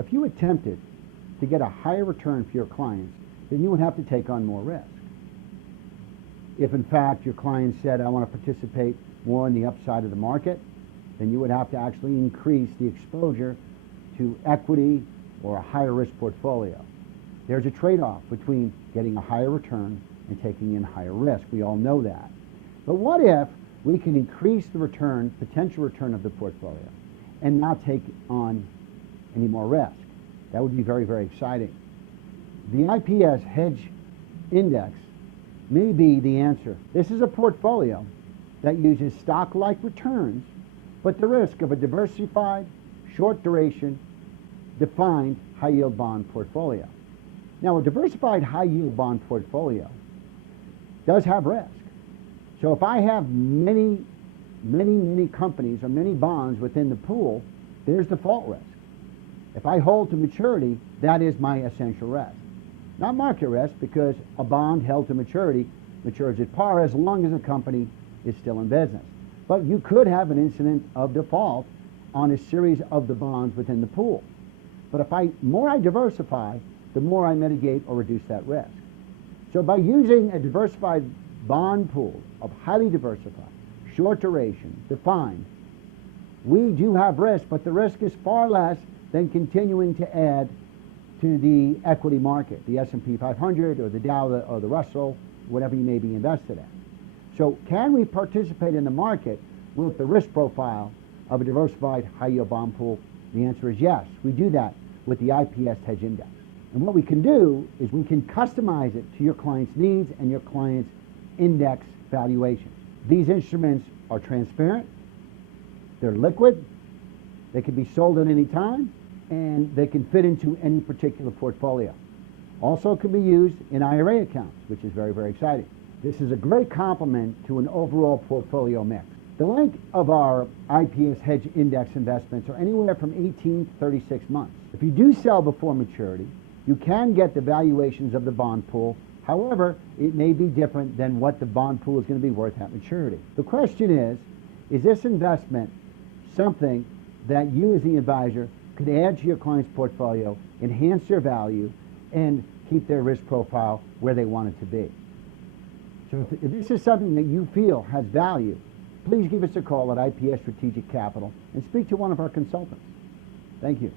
if you attempted to get a higher return for your clients, then you would have to take on more risk. If in fact your client said, I want to participate more on the upside of the market, then you would have to actually increase the exposure to equity or a higher risk portfolio. There's a trade-off between getting a higher return and taking in higher risk. We all know that. But what if we can increase the return, potential return of the portfolio, and not take on any more risk? That would be very, very exciting. The IPS Hedge Index may be the answer. This is a portfolio that uses stock-like returns, but the risk of a diversified, short duration, defined high-yield bond portfolio. Now, a diversified high-yield bond portfolio does have risk. So if I have many companies or many bonds within the pool, there's default risk. If I hold to maturity, that is my essential risk. Not market risk, because a bond held to maturity matures at par as long as the company is still in business. But you could have an incident of default on a series of the bonds within the pool. But more I diversify, the more I mitigate or reduce that risk. So by using a diversified bond pool of highly diversified, short duration, defined, we do have risk, but the risk is far less than continuing to add to the equity market, the S&P 500 or the Dow or the Russell, whatever you may be invested in. So can we participate in the market with the risk profile of a diversified high-yield bond pool? The answer is yes. We do that with the IPS Hedge Index. And what we can do is we can customize it to your client's needs and your client's index valuations. These instruments are transparent, they're liquid, they can be sold at any time, and they can fit into any particular portfolio. Also can be used in IRA accounts, which is very, very exciting. This is a great complement to an overall portfolio mix. The length of our IPS Hedge Index investments are anywhere from 18 to 36 months. If you do sell before maturity, you can get the valuations of the bond pool. However, it may be different than what the bond pool is going to be worth at maturity. The question is this investment something that you as the advisor could add to your client's portfolio, enhance their value, and keep their risk profile where they want it to be? So if this is something that you feel has value, please give us a call at IPS Strategic Capital and speak to one of our consultants. Thank you.